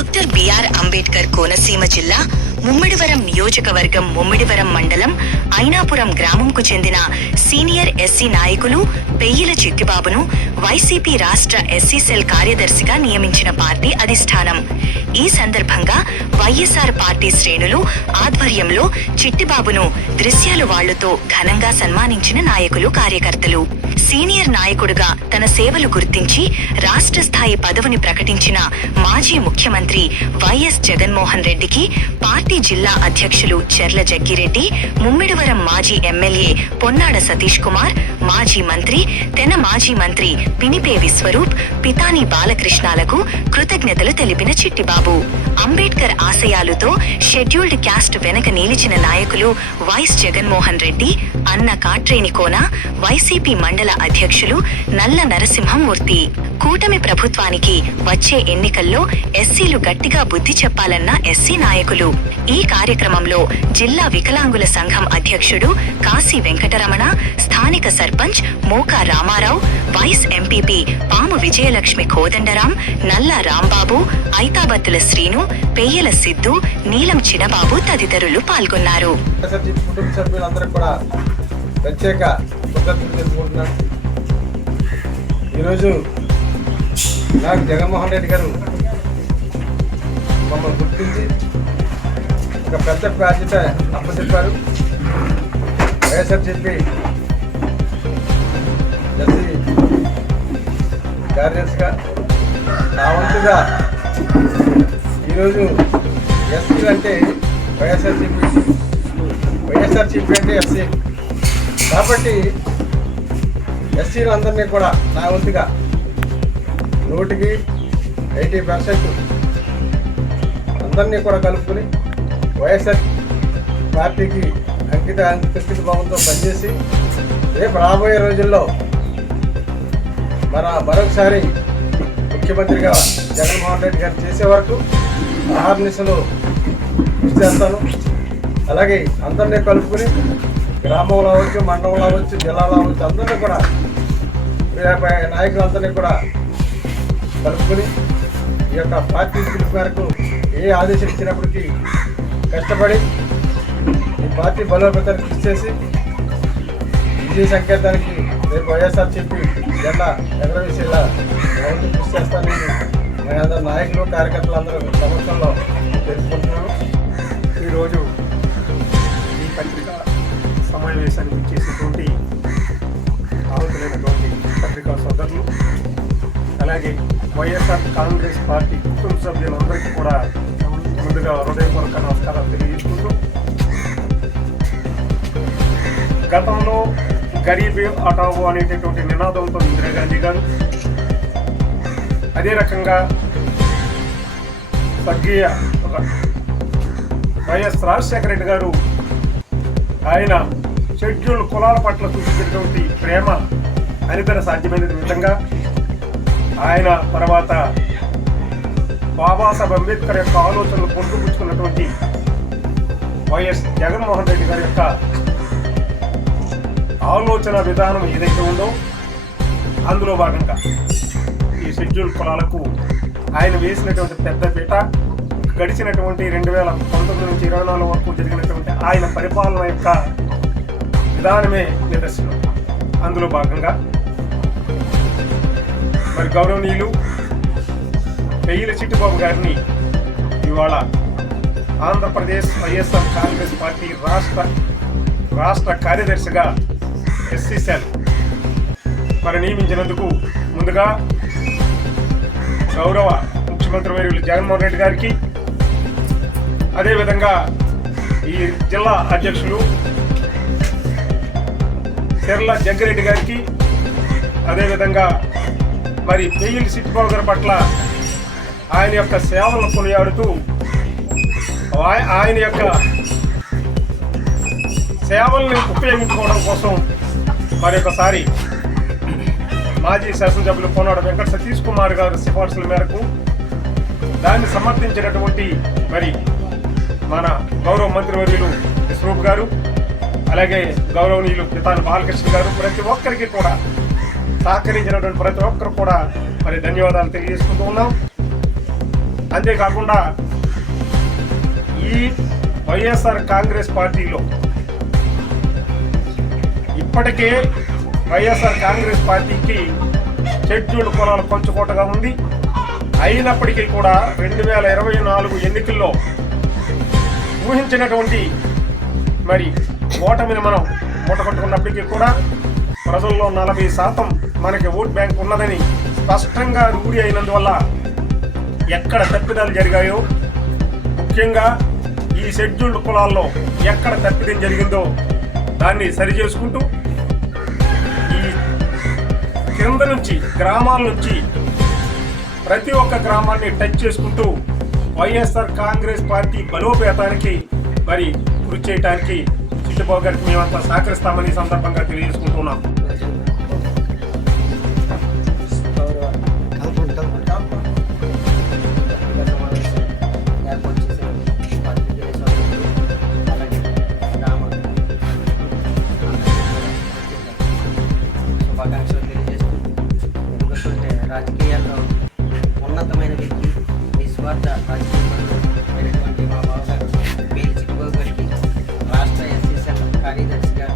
Doctor BR Ambedkar Konaseema జిల్లా ముమ్మిడివరం నియోజకవర్గం ముమ్మిడివరం మండలం ఐనాపురం గ్రామంకు చెందిన సీనియర్ ఎస్సీ నాయకులు పెయ్యిల చిట్టిబాబును వైసీపీ రాష్ట్ర ఎస్సీ సెల్ కార్యదర్శిగా నియమించిన పార్టీ అధిష్టానం. ఈ సందర్భంగా వైఎస్ఆర్ పార్టీ శ్రేణులు ఆధ్వర్యంలో చిట్టిబాబును దృశ్యాలు వాళ్లతో ఘనంగా సన్మానించిన నాయకులు, కార్యకర్తలు. సీనియర్ నాయకుడుగా తన సేవలు గుర్తించి రాష్ట్ర స్థాయి పదవిని ప్రకటించిన మాజీ ముఖ్యమంత్రి వైఎస్ జగన్మోహన్ రెడ్డికి పార్టీ జిల్లా అధ్యక్షులు చెర్ల జగ్గిరెడ్డి, ముమ్మిడివరం మాజీ ఎమ్మెల్యే పొన్నాడ సతీష్ కుమార్, మాజీ మంత్రి, తెన మాజీ మంత్రి పినిపే విశ్వరూప్, పితాని బాలకృష్ణాలకు కృతజ్ఞతలు తెలిపిన చిట్టిబాబు, అంబేద్కర్ ఆశయాలతో షెడ్యూల్డ్ క్యాస్ట్ వెనక నిలిచిన నాయకులు వైఎస్ జగన్మోహన్ రెడ్డి, అన్న కాట్రేని కోన, వైసీపీ మండల అధ్యక్షులు నల్ల నరసింహమూర్తి. కూటమి ప్రభుత్వానికి వచ్చే ఎన్నికల్లో ఎస్సీలు గట్టిగా బుద్ధి చెప్పాలన్న ఎస్సీ నాయకులు. ఈ కార్యక్రమంలో జిల్లా వికలాంగుల సంఘం అధ్యక్షుడు కాశీ వెంకటరమణ, స్థానిక సర్పంచ్ మోకా రామారావు, వైస్ ఎంపీపీ పాము విజయలక్ష్మి కోదండరాం, నల్ల రాంబాబు, ఐతాబత్తుల శ్రీను, పెయ్యల సిద్ధు, నీలం చినబాబు తదితరులు పాల్గొన్నారు. ఈరోజు నాకు జగన్మోహన్ రెడ్డి గారు మమ్మల్ని గుర్తించి ఒక పెద్ద బాధ్యత అప్పచెప్పారు. వైఎస్ఆర్సీపీ ఎస్సీ కార్యదర్శిగా నా వంతుగా ఈరోజు ఎస్సీ అంటే వైఎస్ఆర్సీపీ అంటే ఎస్సీ కాబట్టి ఎస్సీలు అందరినీ కూడా నా వంతుగా 100% అందరినీ కూడా కలుపుకొని వైఎస్ఆర్ పార్టీకి అంకిత భావంతో పనిచేసి రేపు రాబోయే రోజుల్లో మరొకసారి ముఖ్యమంత్రిగా జగన్మోహన్ రెడ్డి గారు చేసే వరకు ఆహార్నిశలు కృషి చేస్తాను. అలాగే అందరినీ కలుపుకొని గ్రామంలో అవ్వచ్చు, మండలంలో అవ్వచ్చు, జిల్లాలో అవ్వచ్చు, అందరినీ కూడా నాయకులందరినీ కూడా కలుపుకొని ఈ యొక్క పార్టీ పిలుపు మేరకు ఏ ఆదేశం ఇచ్చినప్పటికీ కష్టపడి ఈ పార్టీ బలోపేతానికి కృషి చేసి విజయ సంకేతానికి రేపు వైఎస్ఆర్సీపీ జెండా ఎగరవేసేలా కృషి చేస్తానని మన అందరు నాయకులు, కార్యకర్తలు అందరూ సమక్షంలో తెలుసుకుంటున్నాను. ఈరోజు ఈ పత్రికా సమావేశానికి ఇచ్చేసినటువంటి ఆహుతులైనటువంటి పత్రికా సోదరులు, అలాగే వైఎస్ఆర్ కాంగ్రెస్ పార్టీ కుటుంబ సభ్యులందరికీ కూడా ముందుగా హృదయపూర్వక నమస్కారాలు తెలియజేసుకుంటూ, గతంలో గరీబ్ హటావో అనేటటువంటి నినాదంతో ఇందిరాగాంధీ గారు, అదే రకంగా స్వర్గీయ వైఎస్ రాజశేఖర రెడ్డి గారు ఆయన షెడ్యూల్ కులాల పట్ల చూపించినటువంటి ప్రేమ అనితర సాధ్యమైన విధంగా ఆయన తర్వాత బాబాసాహెబ్ అంబేద్కర్ యొక్క ఆలోచనలు పొందుపుచ్చుకున్నటువంటి వైఎస్ జగన్మోహన్ రెడ్డి గారి యొక్క ఆలోచన విధానం ఏదైతే ఉందో అందులో భాగంగా ఈ షెడ్యూల్ కులాలకు ఆయన వేసినటువంటి పెద్దపీట గడిచినటువంటి 2019 నుంచి 2024 వరకు జరిగినటువంటి ఆయన పరిపాలన యొక్క విధానమే నిదర్శనం. అందులో భాగంగా మరి గౌరవనీయులు పెయ్యిల చిట్టిబాబు గారిని ఇవాళ ఆంధ్రప్రదేశ్ వైఎస్ఆర్ కాంగ్రెస్ పార్టీ రాష్ట్ర కార్యదర్శిగా ఎస్సీ సెల్ మరి నియమించినందుకు ముందుగా గౌరవ ముఖ్యమంత్రి వర్యులు జగన్మోహన్ రెడ్డి గారికి, అదేవిధంగా ఈ జిల్లా అధ్యక్షులు చెర్ల జగ్గిరెడ్డి గారికి, అదేవిధంగా మరి పెయ్యిల చిట్టిబాబు గారి పట్ల ఆయన యొక్క సేవలను కొనియాడుతూ ఆయన యొక్క సేవల్ని ఉపయోగించుకోవడం కోసం మరి ఒకసారి మాజీ శాసనసభ్యులు పొన్నాడ వెంకట సతీష్ కుమార్ గారు సిఫార్సుల మేరకు దాన్ని సమర్థించినటువంటి మరి మన గౌరవ మంత్రివర్యులు విశ్వరూప్ గారు, అలాగే గౌరవనీయులు పితాని బాలకృష్ణ గారు, ప్రతి ఒక్కరికి కూడా సహకరించినటువంటి ప్రతి ఒక్కరు కూడా మరి ధన్యవాదాలు తెలియజేసుకుంటూ ఉన్నాం. అంతేకాకుండా ఈ వైఎస్ఆర్ కాంగ్రెస్ పార్టీలో ఇప్పటికే వైఎస్ఆర్ కాంగ్రెస్ పార్టీకి షెడ్యూల్డ్ కులాలు పంచుకోటగా ఉంది. అయినప్పటికీ కూడా 2024 ఎన్నికల్లో ఊహించినటువంటి మరి ఓటమిని మనం మూటగొట్టుకున్నప్పటికీ కూడా ప్రజల్లో 40% మనకి ఓట్ బ్యాంక్ ఉన్నదని స్పష్టంగా రూఢి అయినందువల్ల ఎక్కడ తప్పిదాలు జరిగాయో, ముఖ్యంగా ఈ షెడ్యూల్డ్ కులాల్లో ఎక్కడ తప్పిదం జరిగిందో దాన్ని సరిచేసుకుంటూ ఈ కింద నుంచి గ్రామాల నుంచి ప్రతి ఒక్క గ్రామాన్ని టచ్ చేసుకుంటూ వైఎస్ఆర్ కాంగ్రెస్ పార్టీ బలోపేతానికి మరి కృషి చేయడానికి చిట్టిబాబు గారికి మేమంతా సహకరిస్తామని సందర్భంగా తెలియజేసుకుంటున్నాం. శుభాకాంక్షలు తెలియజేస్తూ, ఎందుకంటే రాజకీయాల్లో ఉన్నతమైన వ్యక్తి, నిస్వార్థ రాజకీయాల్లో అయినటువంటి మా బావగారు పేరు చిట్టిబాబు గారికి రాష్ట్ర ఎస్సీసీఎల్ కార్యదర్శిగా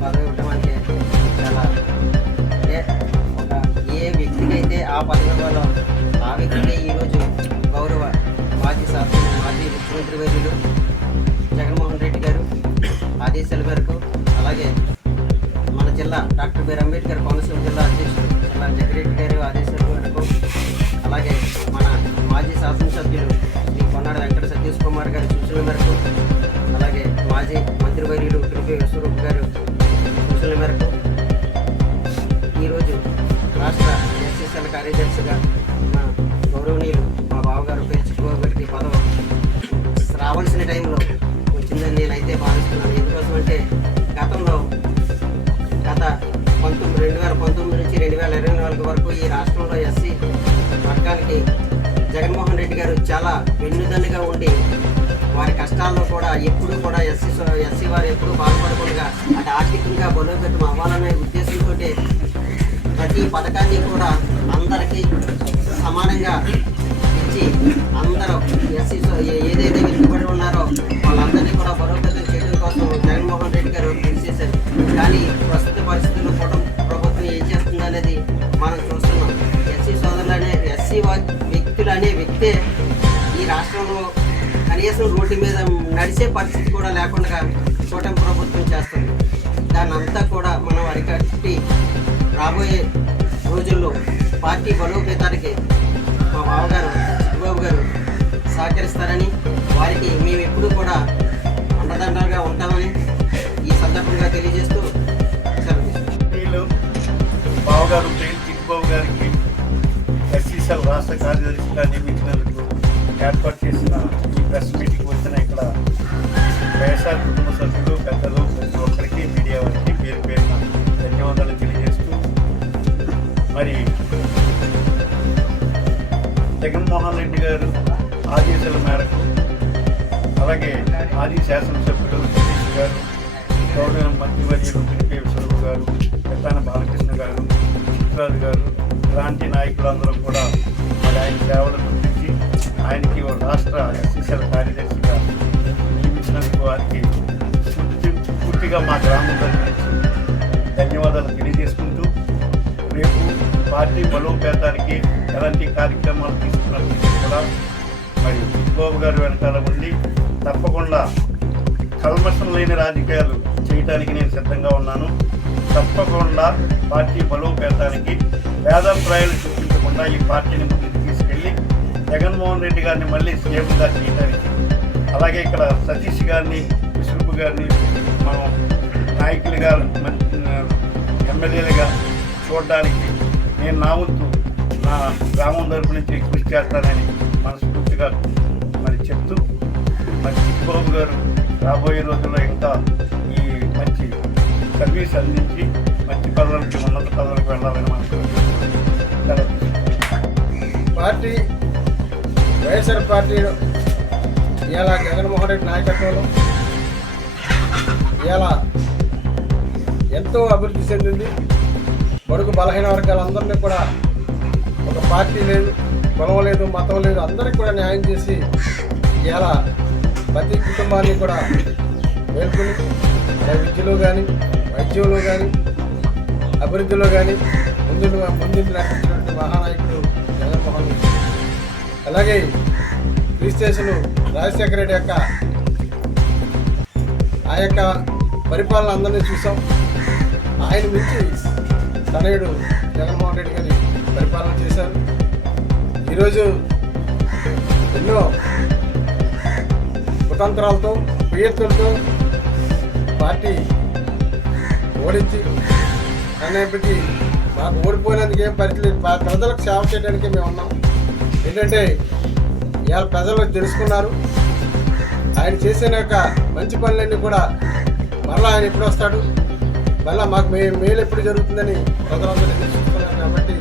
పదవి ఇవ్వడం అంటే చాలా అంటే ఒక ఏ వ్యక్తికైతే ఆ పదవి ఇవ్వాలో ఆ వ్యక్తికే ఈరోజు గౌరవ మాజీ ముఖ్యమంత్రి వర్యులు జగన్మోహన్ రెడ్డి గారు ఆదేశాల మేరకు, అలాగే మన జిల్లా డాక్టర్ బిఆర్ అంబేద్కర్ కోనసీమ జిల్లా అధ్యక్షుడు జిల్లా జగ్గిరెడ్డి గారి ఆదేశాల మేరకు, అలాగే మన మాజీ శాసనసభ్యులు శ్రీ కొన్నాడ వెంకట సతీష్ కుమార్ గారి సూచనల మేరకు, అలాగే మాజీ మంత్రివర్యులు పిలిపి విశ్వరూప్ గారు సూచనల మేరకు ఈరోజు రాష్ట్ర ఎస్సీసీఎల్ కార్యదర్శిగా మా గౌరవనీయులు మా బావగారు పేరు చిట్టిబాబు గారికి పదవి రావాల్సిన టైంలో వచ్చిందని నేనైతే భావిస్తున్నాను. ఎందుకోసం అంటే గతంలో గత 2019 నుంచి 2024 వరకు ఈ రాష్ట్రంలో ఎస్సీ వర్గానికి జగన్మోహన్ రెడ్డి గారు చాలా వెన్నుదన్నుగా ఉండి వారి కష్టాల్లో కూడా ఎప్పుడూ కూడా ఎస్సీ వారు ఎప్పుడూ బాధపడకుండా అంటే ఆర్థికంగా బలోపేతం అవ్వాలనే ఉద్దేశంతో ప్రతి పథకాన్ని కూడా అందరికీ సమానంగా ఇచ్చి అందరూ ఎస్సీ ఏదైతే వెనుకబడి ఉన్నారో వాళ్ళందరినీ కూడా బలోపేతం చేయడం కోసం జగన్మోహన్ రెడ్డి గారు కృషి చేశారు. కానీ ప్రస్తుత పరిస్థితుల్లో ప్రభుత్వం ఏం చేస్తుంది అనేది మనం చూస్తున్నాం. ఎస్సీ సోదరులు ఎస్సీ వ్యక్తులు అనే వ్యక్తే ఈ రాష్ట్రంలో కనీసం రోడ్డు మీద నడిచే పరిస్థితి కూడా లేకుండా కూటమి ప్రభుత్వం చేస్తుంది. దాన్ని అంతా కూడా మనం అరికట్టి రాబోయే రోజుల్లో పార్టీ బలోపేతానికి మా బావగారు చిట్టిబాబు గారు సహకరిస్తారని, వారికి మేము ఎప్పుడూ కూడా అండదండలుగా ఉంటామని ఈ సందర్భంగా తెలియజేస్తూ సెలవు. బావగారు పేరు చిట్టిబాబు గారికి ఎస్సీసీఎల్ రాష్ట్ర కార్యదర్శిగా నియమించినందుకు ఏర్పాటు చేసిన ఈ ప్రెస్ మీటింగ్ వచ్చిన ఇక్కడ వైఎస్ఆర్ కుటుంబ సభ్యులు, పెద్దలు, ప్రతి ఒక్కరికి, మీడియా వారికి పేరు పేరున ధన్యవాదాలు తెలియజేస్తూ, మరి జగన్మోహన్ రెడ్డి గారు ఆదేశాల మేరకు, అలాగే మాజీ శాసనసభ్యులు సతీష్ గారు, గౌరవ మంత్రివర్యులు పిలిపి విశ్వరూప్ గారు, పెద్దాన బాలకృష్ణ గారు, చిత్రాజు గారు ఇలాంటి నాయకులందరూ కూడా మరి ఆయన సేవలు గుర్తించి ఆయనకి రాష్ట్ర ఎస్సీసీఎల్ కార్యదర్శిగా నియమించినందుకు వారికి పూర్తిగా మా గ్రామం తరఫు ధన్యవాదాలు తెలియజేసుకుంటూ, రేపు పార్టీ బలోపేతానికి ఎలాంటి కార్యక్రమాలు తీసుకున్నప్పటికీ కూడా మరి చిట్టిబాబు గారు వెనకాల ఉండి తప్పకుండా కల్మషం లేని రాజకీయాలు చేయడానికి నేను సిద్ధంగా ఉన్నాను. తప్పకుండా పార్టీ బలోపేతానికి వేదాభిప్రాయాలు చూపించకుండా ఈ పార్టీని ముందుకు తీసుకెళ్ళి జగన్మోహన్ రెడ్డి గారిని మళ్ళీ సీఎంగా చేయడానికి, అలాగే ఇక్కడ సతీష్ గారిని, విశ్వరూప్ గారిని మనం నాయకులుగా ఎమ్మెల్యేలుగా చూడడానికి నేను నా వంతు నా గ్రామం తరపు నుంచి కృషి చేస్తానని మనస్ఫూర్తిగా మరి చెప్తూ, మరి చిట్టిబాబు గారు రాబోయే రోజుల్లో ఇంకా ఈ మంచి సర్వీస్ అందించి మంచి పదవులకి, ఉన్నత పదవులకు వెళ్ళాలని మనస్ఫూర్తిగా పార్టీ వైఎస్ఆర్ పార్టీ ఇలా జగన్మోహన్ రెడ్డి నాయకత్వంలో ఇలా ఎంతో అభివృద్ధి చెందింది. బడుగు బలహీన వర్గాలందరినీ కూడా ఒక పార్టీ లేదు, కులం లేదు, మతం లేదు, అందరికి కూడా న్యాయం చేసి ఇలా ప్రతి కుటుంబాన్ని కూడా మేల్కొని విద్యలో కానీ, వైద్యంలో కానీ, అభివృద్ధిలో కానీ ముందు నడిపించినటువంటి మహానాయకుడు జగన్మోహన్ రెడ్డి. అలాగే క్రీస్తేశులు రాజశేఖర రెడ్డి యొక్క ఆ యొక్క పరిపాలన అందరినీ చూసాం. ఆయన మించి తనయుడు జగన్మోహన్ రెడ్డి గారి పరిపాలన చేశారు. ఈరోజు ఎన్నో కుతంత్రాలతో, కుయ్యత్తులతో పార్టీ ఓడించి అనేప్పటికీ మాకు ఓడిపోయినందుకు ఏం పరిస్థితి లేదు. ప్రజలకు సేవ చేయడానికి మేము ఉన్నాం. ఏంటంటే ఇవాళ ప్రజలు తెలుసుకున్నారు ఆయన చేసిన యొక్క మంచి పనులన్నీ కూడా మళ్ళీ ఆయన ఎప్పుడు వస్తాడు, మళ్ళీ మాకు మేలు ఎప్పుడు జరుగుతుందని ప్రజలందరూ తెలుసుకున్నారు. కాబట్టి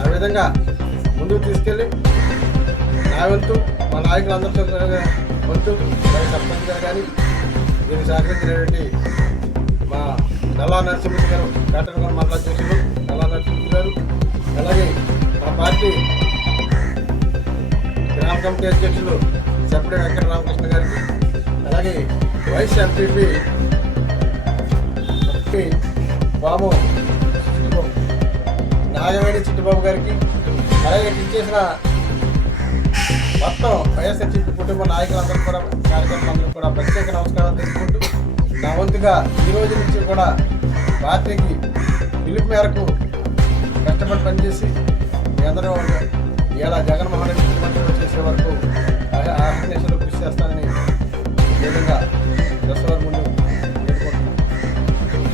ఆ విధంగా ముందుకు తీసుకెళ్ళి నా వంతు, మా నాయకులందరితో వంతు, సర్పంచ్ గారు కానీ దీన్ని సహకరించినటువంటి మా నల్లా నరసింహుడు గారు, కాటరగొండ మండల అధ్యక్షులు నల్లా నరసింహుడు గారు, అలాగే మా పార్టీ గ్రామ కమిటీ అధ్యక్షులు సెప్పటి వెంకట రామకృష్ణ గారికి, అలాగే వైస్ ఎంపీపీ బాబు నాగవేణి చిట్టుబాబు గారికి, అలాగే ఇచ్చేసిన మొత్తం వైఎస్ఆర్సీపీ కుటుంబ నాయకులందరూ కూడా, కార్యకర్తలందరూ కూడా ప్రత్యేక నమస్కారాలు తెలుసుకుంటూ నా వంతుగా ఈ రోజు నుంచి కూడా పార్టీకి పిలుపు మేరకు కష్టపడి పనిచేసి మీ అందరూ ఇలా జగన్మోహన్ రెడ్డి ముఖ్యమంత్రి చేసే వరకు ఆహ్వానించలో కృషి చేస్తానని విధంగా